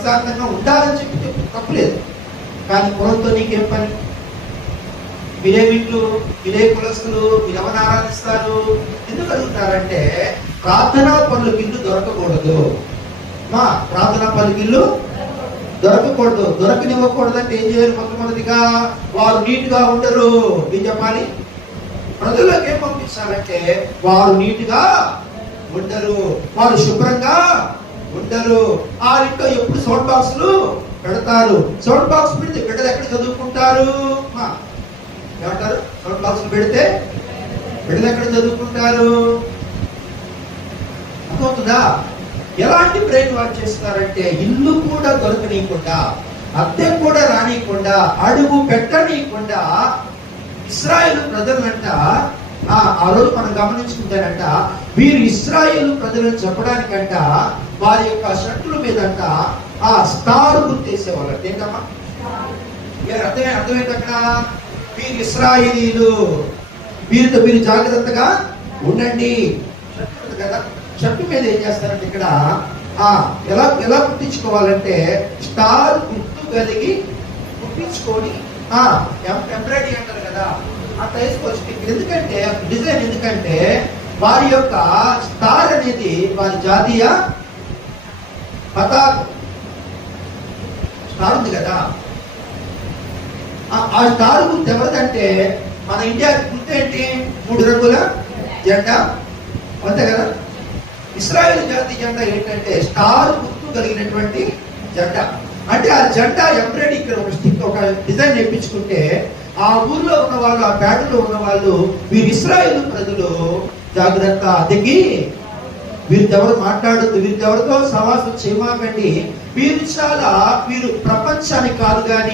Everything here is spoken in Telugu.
ప్రశాంతంగా ఉండాలని చెప్పి తప్పులేదు కానీ కులంతో నీకేం పని? మీరేమిట్లు మీరే కులస్తులు మీరు ఆరాధిస్తారు ఎందుకు అడుగుతారంటే ప్రార్థనా పనులు కింద దొరకకూడదు. మా ప్రార్థనా పనులు దొరకకూడదు. దొరకనివ్వకూడదంటే ఏం చేయాలి మొట్టమొదటిగా? వారు నీట్గా ఉండరు. ఏం చెప్పాలి? ప్రజల్లోకి ఏం పంపించాలంటే వారు నీట్గా ఉండరు. వారు శుభ్రంగా ఉండరు ఆ ఇంట్లో ఎప్పుడు సౌండ్ బాక్స్లు పెడతారు? సౌండ్ బాక్స్ పెడితే బిడ్డలు ఎక్కడ చదువుకుంటారు? ఏమంటారు? సౌండ్ బాక్స్ పెడితే బిడ్డలు ఎక్కడ చదువుకుంటారు? అర్థమవుతుందా? ఎలాంటి బ్రెయిన్ వాష్ చేస్తున్నారంటే ఇల్లు కూడా దొరకనీయకుండా అద్దె కూడా రానియకుండా అడుగు పెట్టనీయకుండా ఇస్రాయల్ ప్రజలంట ఆ రోజు మనం గమనించుకుంటారంట వీరు ఇస్రాయేల్ ప్రజలను చెప్పడానికంట వారి యొక్క షర్టుల మీదంట ఆ స్టార్ గుర్తేసేవాళ్ళు ఏంటమ్మా? అర్థమే అర్థమైంది అక్కడ? వీరు ఇస్రాయేలీలు. వీరితో మీరు జాగ్రత్తగా ఉండండి. కదా. షర్టు మీద ఏం చేస్తారంటే ఇక్కడ ఆ ఎలా ఎలా కుట్టించుకోవాలంటే స్టార్ గుర్తు కలిగి కుట్టించుకొని ఆ ఎంబ్రాయిడరీ అంటారు కదా. వేసుకోవచ్చు. ఇక్కడ ఎందుకంటే డిజైన్ ఎందుకంటే వారి యొక్క స్టార్ అనేది వారి జాతీయ పతాక. స్టార్ ఉంది కదా. ఆ- ఆ స్టార్ గుర్తు ఎవరిదంటే మన ఇండియా గుర్తు ఏంటి మూడు రంగుల జెండా. అంతే కదా? ఇస్రాయేల్ జాతి జెండా ఏంటంటే స్టార్ గుర్తు కలిగినటువంటి జెండా. అంటే ఆ జెండా ఎంబ్రాయిడరీ ఇక్కడ ఒక స్టిక్ ఒక డిజైన్ నేర్పించుకుంటే ఆ ఊర్లో ఉన్న వాళ్ళు ఆ పేటలో ఉన్న వాళ్ళు వీరు ఇస్రాయేల్ ప్రజలు జాగ్రత్త అతికి. వీరితో మాట్లాడద్దు వీరితో ఎవరితో సవాసం చేయమాకండి. వీరు చాలా వీరు ప్రపంచానికి కాదు కానీ